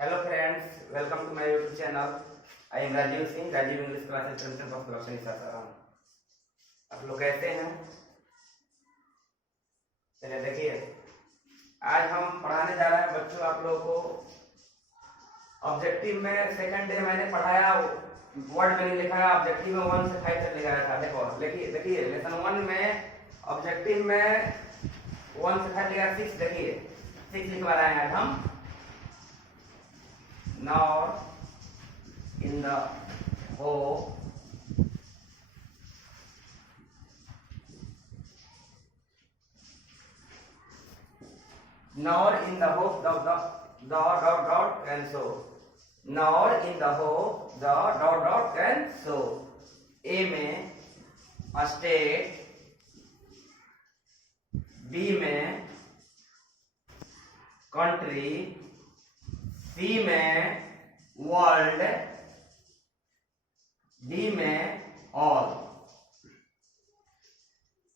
Hello friends, welcome to my YouTube channel. I am Rajiv Singh, Rajiv English Classes Center of Production Sasaram. आप लोग कैसे हैं? चलिए देखिए, आज हम पढ़ाने जा रहे हैं बच्चों आप लोगों को ऑब्जेक्टिव में सेकंड डे मैंने पढ़ाया वर्ड में लिखा है ऑब्जेक्टिव में 1 से 5 तक लिखाया था। देखो देखिए लेसन 1 में ऑब्जेक्टिव में 1 से 5 लिखा 6। देखिए 6 लिखवा रहे हैं आज हम। Nor in the hope the and so. Nor in the hope the and so. A में स्टेट, बी में कंट्री, सी में वर्ल्ड, डी में all.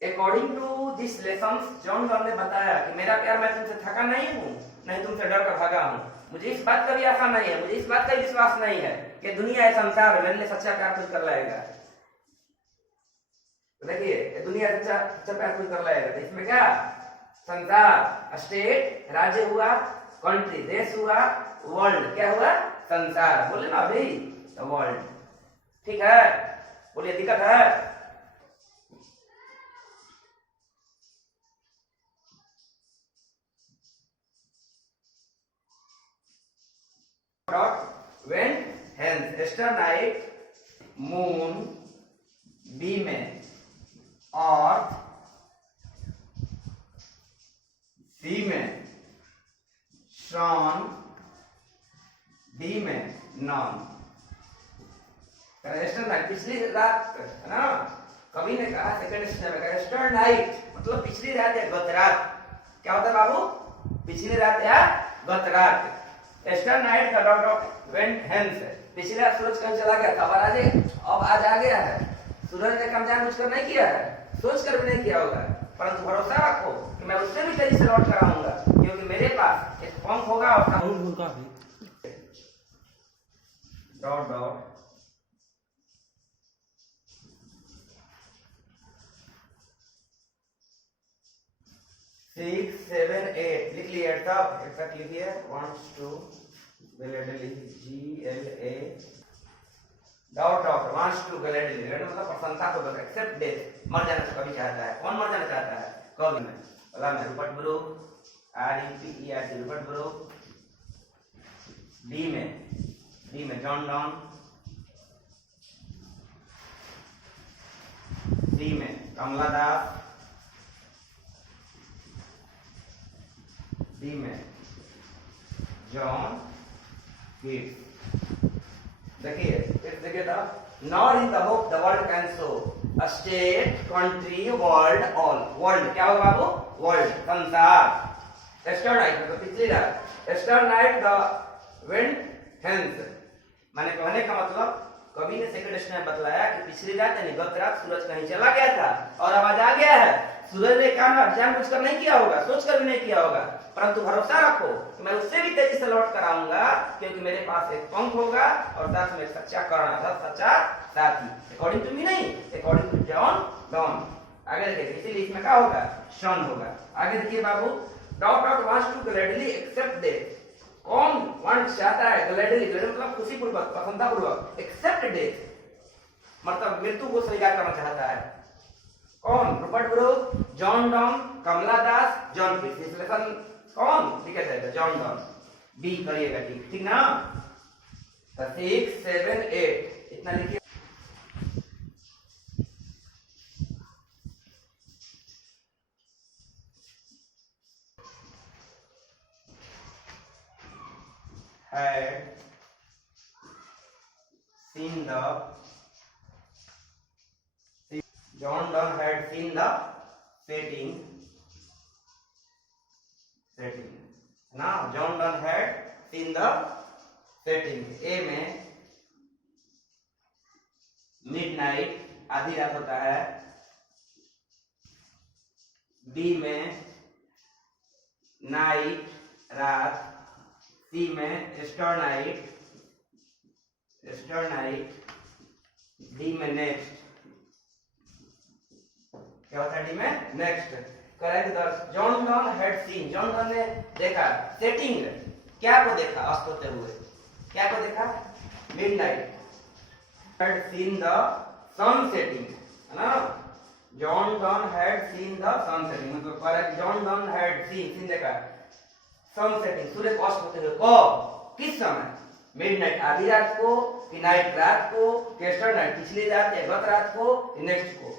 According to this lesson John Donne ने बताया कि मेरा प्यार मैं तुमसे थका नहीं हूं, नहीं तुमसे डर कर भागा हूं। मुझे इस बात का भी आशा नहीं है, मुझे इस बात का विश्वास नहीं है कि दुनिया है संसार मेरे लिए सच्चा प्यार कुछ कर लाएगा। तो देखिए दुनिया सच्चा प्यार कुछ कर लाएगा। तो इसमें क्या संसार, स्टेट राज्य हुआ, कंट्री देश हुआ, वर्ल्ड क्या हुआ संसार। बोले ना अभी वर्ल्ड। ठीक है, बोलिए दिक्कत है? Dot went hence, yesternight, moon, B में अर्थ, सी में सन, डी में नॉन। नाइट पिछली रात है ना, कवि ने कहा सेकंड स्टेप में एस्टर नाइट मतलब पिछली रात या गत रात। क्या होता है बाबू? पिछली रात या गत रात। एस्टर नाइट का डॉट वेंट हेंस, पिछली रात सूरज कहीं चला गया था, अब आज आ गया है। सूरज ने काम जानबूझकर नहीं किया है, सोच कर भी नहीं किया होगा, परंतु भरोसा रखो कि मैं उससे भी तेजी से लौट कर आऊंगा, क्योंकि मेरे पास एक पंख होगा और डॉट डॉट 6 7 8 लिख लिया तक लिखिए। wants to gladly GLA dot wants to gladly मतलब प्रसन्नता को बता एक्सेप्ट डेथ। मर जाना कभी चाहता है, कौन मर जाना चाहता है? कवि में बोला मैं Rupert Brooke, REPERT Rupert Brooke. D में जॉन डॉन, सी में कमला दास, डी में जॉन कीट्स। देखिए not in the hope the world can show, state country world all. World क्या होगा बाबू? वर्ल्ड संसार। एस्टर नाइट मतलब पिछली रात, yesternight the wind hence माने कहने का मतलब कवि ने सेकंड स्टेप में बतलाया कि पिछली रात यानी गत रात सूरज कहीं चला गया था और अब आज आ गया है। सूरज ने काम जानबूझकर नहीं किया होगा, सोचकर भी नहीं किया होगा, परंतु भरोसा रखो कि मैं उससे भी तेजी से लौट कर आऊंगा, क्योंकि मेरे पास एक पंख होगा और साथ में सच्चा कर्णधार, सच्चा साथी। अकॉर्डिंग टू मी नहीं, अकॉर्डिंग टू जॉन डॉन। आगे देखिए इसीलिए इसमें क्या होगा? सन होगा। आगे देखिए बाबू Donne wants to gladly accept death. कौन वांट चाहता है? ग्लैडली मतलब खुशी पूर्वक, प्रसन्नता पूर्वक। एक्सेप्ट डेथ मतलब मृत्यु को स्वीकार करना चाहता है। कौन? रूपर्ट ब्रूक, जॉन डॉन, कमला दास, जॉन कीट्स। विश्लेषण कौन ठीक है? John Donne. बी करिएगा ठीक ना। 6 7 8 इतना लिखिए। Had seen the John Donne had seen the setting ना। John Donne had seen the setting। ए में मिडनाइट आधी रात होता है, बी में नाइट रात, सी में स्टर्नाइट, डी में नेक्स्ट। क्या होता है डी में? नेक्स्ट। करेक्ट दर्श। John Donne had scene, John Donne ने देखा, सेटिंग, क्या को देखा? अस्त होते हुए। क्या को देखा? Midnight. Had seen the sun setting, है ना? John Donne had seen the sun setting, मतलब correct. John Donne had seen देखा, सन सेटिंग, सूर्य अस्त होते हुए। कब? किस समय? मिडनाइट, आधी रात को, कि नाइट रात को, कि स्टरनाइट पिछली रात या गत रात को, कि नेक्स्ट को।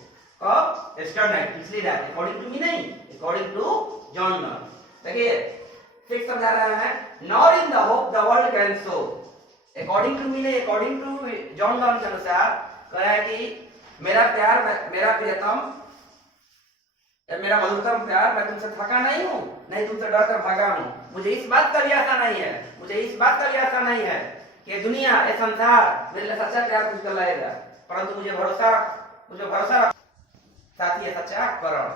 कब? स्टरनाइट पिछली रात, अकॉर्डिंग टू मी नहीं, अकॉर्डिंग टू जॉन डॉन। देखिए फिर समझा रहा है, not in the hope the world can so, according to me नहीं, अकॉर्डिंग टू जॉन डॉन के अनुसार कह रहा है कि मेरा प्यार, मेरा प्रियतम, मेरा मधुरतम प्यार, मैं तुमसे थका नहीं हूं, नहीं तुमसे डर कर भागा हूं। मुझे इस बात का भी आशा नहीं है, मुझे इस बात का भी आशा नहीं है कि दुनिया, ये संसार मेरे लिए सच्चा प्यार कुछ कर लाएगा, परंतु मुझे भरोसा साथ ही सच्चा करण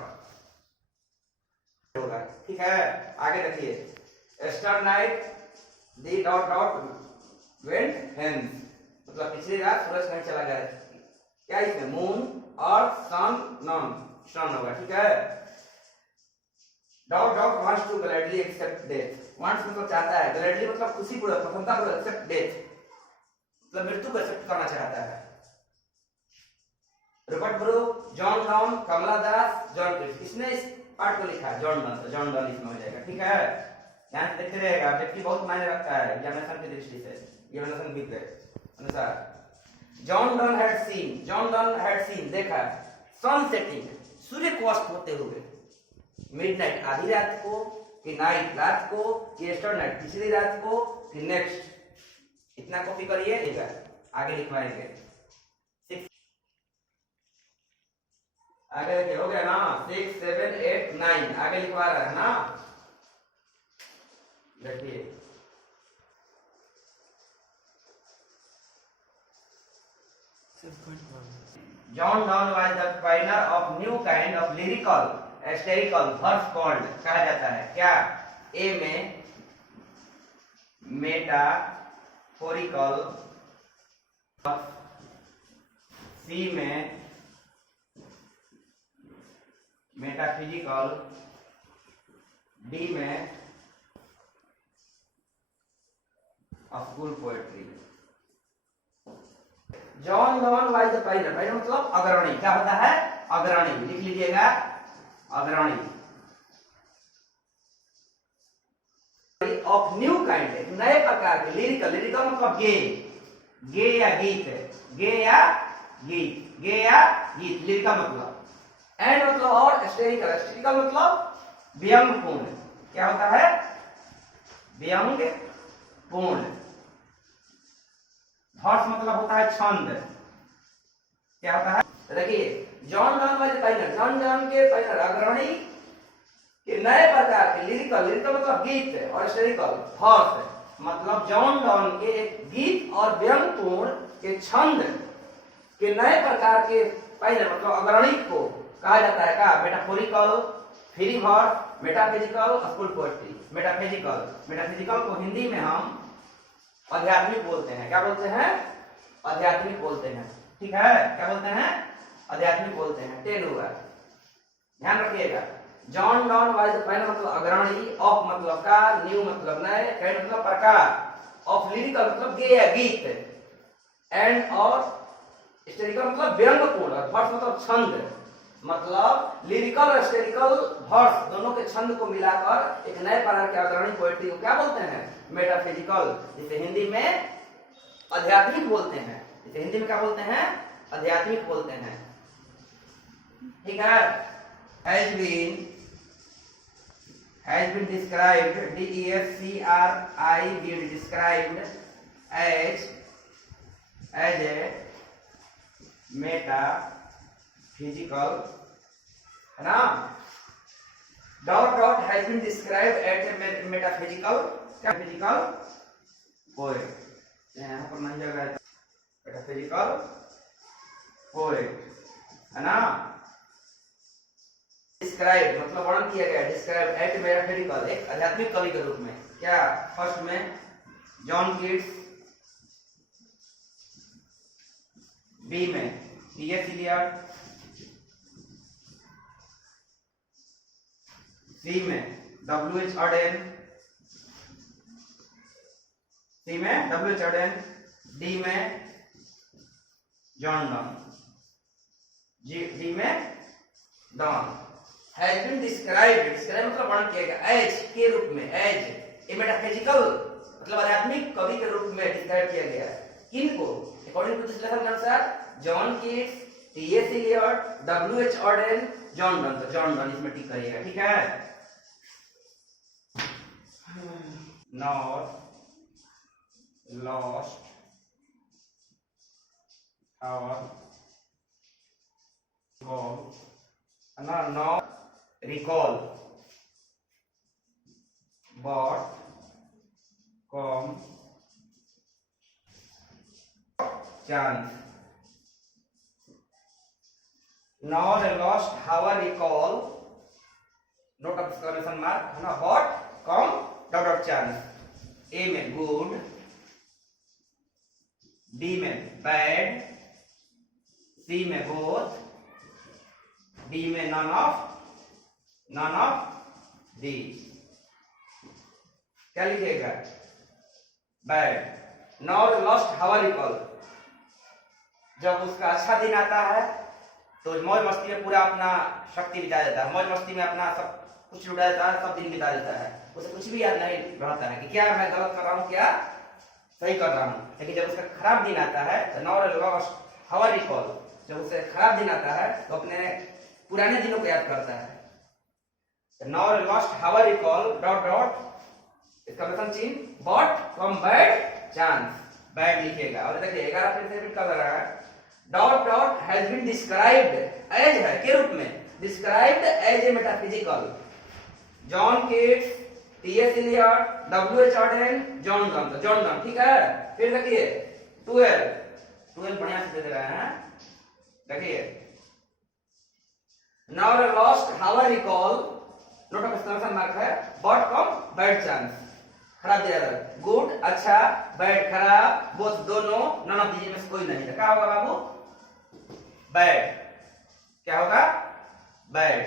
होगा। ठीक है, आगे देखिए। Yesternight the dot dot went hence, मतलब पिछली रात सूरज कहीं चला गया। क्या इसमें? मून और सन, नॉन सन होगा। ठीक है। Dot dot wants to gladly accept death, wants मतलब चाहता है, ग्लैडली मतलब खुशीपूर्वक, प्रसन्नतापूर्वक, एक्सेप्ट डेथ मतलब मृत्यु को एक्सेप्ट करना चाहता है। रॉबर्ट ब्रूक, जॉन डॉन, कमला दास, जॉन क्रिस्ट, इसने इस पार्ट को लिखा है। जॉन डॉन, तो जॉन डॉन इसमें हो जाएगा। ठीक है, यहाँ से देखते रहेगा, ऑब्जेक्टिव बहुत मायने रखता है एग्जामिनेशन की दृष्टि से, एग्जामिनेशन विद के अनुसार। John Donne had scene, John Donne had seen देखा, सन सेटिंग, सूर्य को अस्त होते हुए। मिडनाइट, आधी रात को, कि नाइट रात को, कि स्टरनाइट पिछली रात को, कि नेक्स्ट। इतना कॉपी करिए, आगे लिखवाएंगे। आगे देखिए, हो गया ना? 6 7 8 9 आगे लिखवा रहा है ना? देखिए John Donne was the pioneer of new kind of lyrical esoterical verse called, कहा जाता है क्या? ए में मेटाफोरिकल, सी में मेटाफिजिकल, डी में school poetry. John Donne was the pioneer, pioneer मतलब अग्रणी। क्या होता है? अग्रणी, लिख लीजिएगा, अग्रणी। ऑफ न्यू काइंड, एक नए प्रकार के लिरिकल, लिरिकल मतलब गे, गे या गीत, गे या गीत, गे या गीत, लिरिकल मतलब। एंड मतलब और स्टेरिकल, स्टेरिकल मतलब व्यंग्यपूर्ण। क्या होता है? व्यंग्यपूर्ण। हर्ष मतलब होता है छंद। क्या होता है? देखिए, जॉन डॉन वाले पायनियर, जॉन डॉन के पायनियर अग्रणी के नए प्रकार के लिरिकल, लिरिकल मतलब गीत, और स्टेरिकल हर्ष मतलब जॉन डॉन के एक गीत और व्यंग्यपूर्ण के छंद के नए प्रकार के पायनियर मतलब अग्रणी को कहा जाता है क्या? Metaphorical, free verse, metaphysical, school poetry. Metaphysical, metaphysical को हिंदी में हम आध्यात्मिक बोलते हैं। क्या बोलते हैं? आध्यात्मिक बोलते हैं। ठीक है, क्या बोलते हैं? आध्यात्मिक बोलते हैं। 10 हुआ, ध्यान रखिएगा। John Donne was the Pioneer मतलब अग्रणी, ऑफ मतलब का, न्यू मतलब नए, काइंड मतलब प्रकार, ऑफ लिरिकल मतलब गे या गीत, एंड और स्टेरिकल मतलब व्यंग्यपूर्ण, और वर्स मतलब छंद, मतलब लिरिकल और स्टेरिकल वर्स दोनों के छंद को मिलाकर एक नए प्रकार के अग्रणी पोएट्री को क्या बोलते हैं? मेटाफिजिकल, जिसे हिंदी में आध्यात्मिक बोलते हैं। इसे हिंदी में क्या बोलते हैं? आध्यात्मिक बोलते हैं। ठीक है। Has been described, DESCRIBD, described as a metaphysical, है ना? Dot dot has been described as a metaphysical, क्या? फिजिकल पोएट, यहाँ पर नहीं जगह है, मेटाफिजिकल पोएट, है ना? डिस्क्राइब मतलब वर्णन किया गया, डिस्क्राइब एट मेटाफिजिकल, एक आध्यात्मिक कवि के रूप में। क्या? फर्स्ट में जॉन किट्स, बी में टी.एस. इलियट, सी में डब्ल्यू.एच. ऑडेन, सी में डब्ल्यू.एच. ऑडेन, डी में जॉन डन, डी में Donne. Has been described, describe मतलब वर्णन किया गया, एज के रूप में, एज ए मेटाफिजिकल मतलब आध्यात्मिक कवि के रूप में डिस्क्राइब किया गया। किनको? अकॉर्डिंग टू दिस लेसन के अनुसार John Keats, T S. Eliot, W H. Auden, John Donne. तो जॉन डन इसमें टिक करिएगा, ठीक है। Nor lost our call, not recall but come chance, nor lost our recall, note of exclamation mark है ना, but come dot dot chance। ए में good, B में bad, सी में both, डी में none of दी। क्या लिखिएगा? बैड। नॉर लॉस्ट हावरिकल, जब उसका अच्छा दिन आता है तो मौज मस्ती में पूरा अपना शक्ति बिता देता है, मौज मस्ती में अपना सब कुछ लुटा देता है, सब दिन बिता देता है, उसे कुछ भी याद नहीं रहता है कि क्या मैं गलत कर रहा हूँ, क्या सही कर रहा हूँ। लेकिन जब उसका खराब दिन आता है तो नॉर लॉस्ट हावरिकल, जब उसे खराब दिन आता है तो अपने पुराने दिनों को याद करता है। नॉर लॉस्ट हावर रिकॉल डॉट डॉट एक्सक्लेमेशन चिन्ह but from bad chance, bad लिखिएगा। और देखिए 11 फिर से रिपीट कर रहा है, dot dot has been described, as है के रूप में, described as a metaphysical, John Keats, T S. Eliot, W H. Auden, John Donne. तो जॉन डन, ठीक है। फिर देखिए 12 बढ़िया से दे रहे हैं, देखिए now lost our recall, note of exclamation mark है, बट कम बैड चांस, खराब दिया है, गुड अच्छा, बैड खराब, बोथ दोनों, नन ऑफ दीज में से कोई नहीं। क्या होगा बाबू? बैड। क्या होगा? बैड।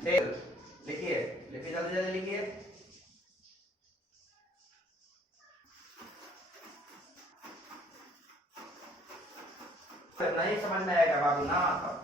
लिखिए, लिखिए जल्दी जल्दी लिखिए। नहीं समझ में आएगा बाबू ना,